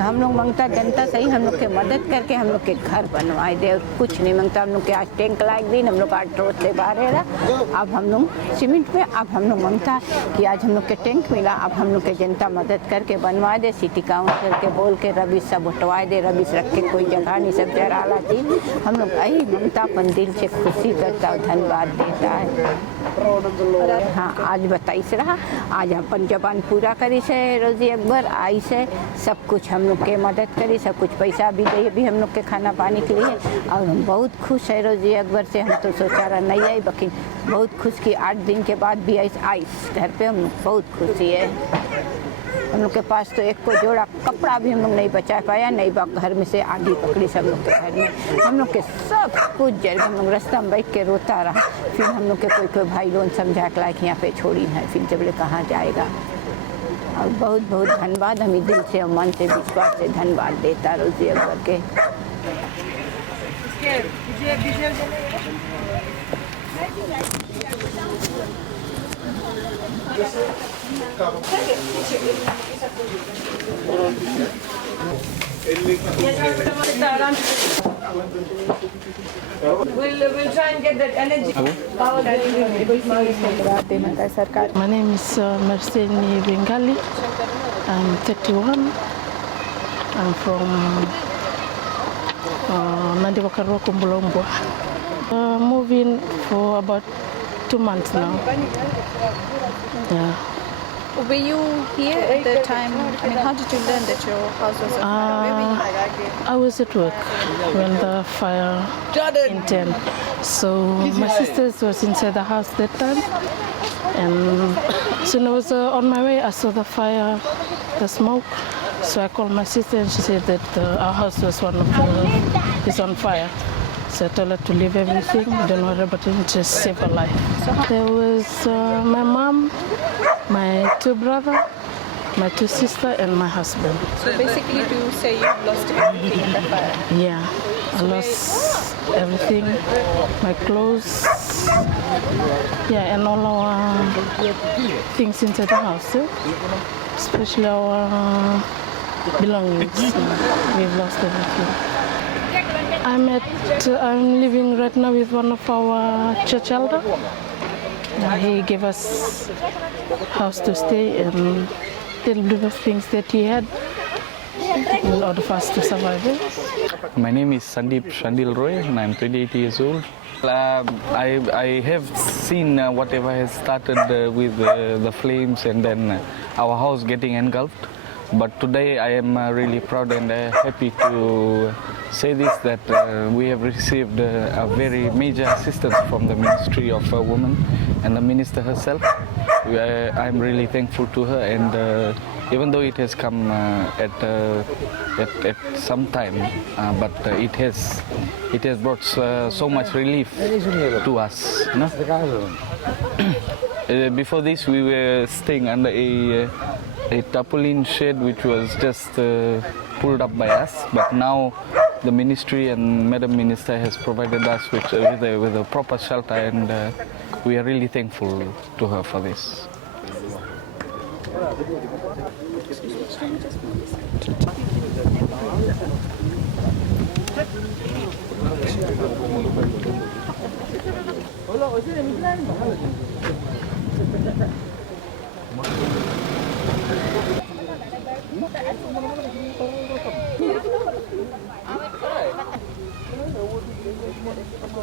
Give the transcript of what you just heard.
हम लोग मांगता जनता सही हम लोग के मदद करके हम लोग के घर बनवाए दे, कुछ नहीं मांगता। हम लोग के आज टैंक लाइक दिन हम लोग 8 रोज से बाहर रहा, अब हम लोग सीमेंट पे, अब हम लोग मांगता कि आज हम लोग के टैंक मिला, अब हम लोग के जनता मदद करके बनवा दे। सिटी काउंसिल के बोल के रबिश सब उठवा दे, रबिश रख के कोई जगह नहीं, सब जराला चीज हम लोग यही मांगता, अपन दिल से खुशी करता, धन्यवाद देता है। हाँ, आज बताइए रहा, आज अपन जबान पूरा करी से रोजी अकबर आई से सब कुछ हम लोग के मदद करी, सब कुछ पैसा भी दे भी हम लोग के खाना पानी के लिए, और हम बहुत खुश है रोजी अकबर से। हम तो सोचा रहा नहीं आई, लेकिन बहुत खुश की 8 दिन के बाद भी आई घर पे, हम लोग बहुत खुशी है। हम लोग के पास तो एक को जोड़ा कपड़ा भी हम लोग नहीं बचा पाया, नहीं घर में से आधी पकड़ी सब लोग के घर में, हम लोग के सब कुछ जल, हम लोग रास्ता में बैठ के रोता रहा। फिर हम लोग के कोई भाई लोग समझा के लायक यहाँ पे छोड़ी है, फिर जब ले कहाँ जाएगा। और बहुत बहुत धन्यवाद, हमें दिल से और मन से विश्वास से धन्यवाद देता रोजी अकबर के। We'll try and get that energy. My name is Merseni Bengali. I'm 31. I'm from Nandiwakarwa, Kumbulombo. Moving for about 2 months now. Yeah. Were you here at the time? I mean, how did you learn that your house was on fire? Where were you? I was at work when the fire ended. So my sisters was inside the house that time, and soon I was on my way. I saw the fire, the smoke. So I called my sister, and she said that our house was is on fire. So I told her to leave everything, don't worry about it, just save her life. There was my mom, my 2 brothers, my 2 sisters, and my husband. So basically, to say you've lost everything in the fire? Yeah, I lost everything, my clothes, yeah, and all our things inside the house, especially our belongings. We've lost everything. I'm living right now with one of our church elders. He gave us house to stay and little bit of things that he had in order for us to survive. My name is Sandeep Shandil Roy and I'm 28 years old. I have seen whatever has started with the flames and then our house getting engulfed. But today I am really proud and happy to say this, that we have received a very major assistance from the Ministry of Women and the Minister herself. I'm really thankful to her, and even though it has come at some time, but it has brought so much relief to us. No? Before this, we were staying under a tarpaulin shed which was just pulled up by us, but now the ministry and Madam Minister has provided us with a proper shelter, and we are really thankful to her for this. Hola,